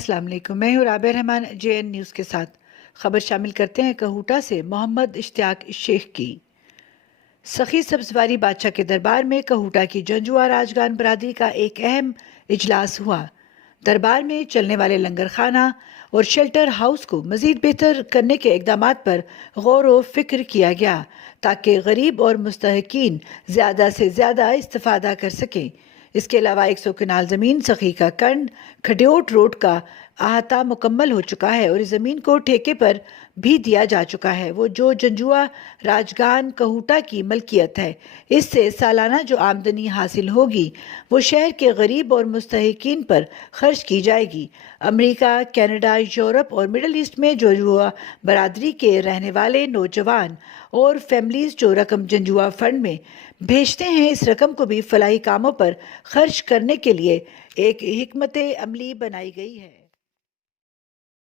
السلام علیکم، میں ہوں رابعہ رحمان جے این نیوز کے ساتھ خبر شامل کرتے ہیں۔ کہوٹہ سے محمد اشتیاق شیخ کی سخی سبزواری بادشاہ کے دربار میں کہوٹہ کی جنجوعہ راجگان برادری کا ایک اہم اجلاس ہوا۔ دربار میں چلنے والے لنگر خانہ اور شیلٹر ہاؤس کو مزید بہتر کرنے کے اقدامات پر غور و فکر کیا گیا تاکہ غریب اور مستحقین زیادہ سے زیادہ استفادہ کر سکیں۔ اس کے علاوہ 100 کنال زمین سخی کا کنڈ کھڈیوٹ روڈ کا احاطہ مکمل ہو چکا ہے اور اس زمین کو ٹھیکے پر بھی دیا جا چکا ہے، وہ جو جنجوعہ راجگان کہوٹہ کی ملکیت ہے۔ اس سے سالانہ جو آمدنی حاصل ہوگی وہ شہر کے غریب اور مستحقین پر خرچ کی جائے گی۔ امریکہ، کینیڈا، یورپ اور مڈل ایسٹ میں جنجوعہ برادری کے رہنے والے نوجوان اور فیملیز جو رقم جنجوعہ فنڈ میں بھیجتے ہیں، اس رقم کو بھی فلاحی کاموں پر خرچ کرنے کے لیے ایک حکمت عملی بنائی گئی ہے۔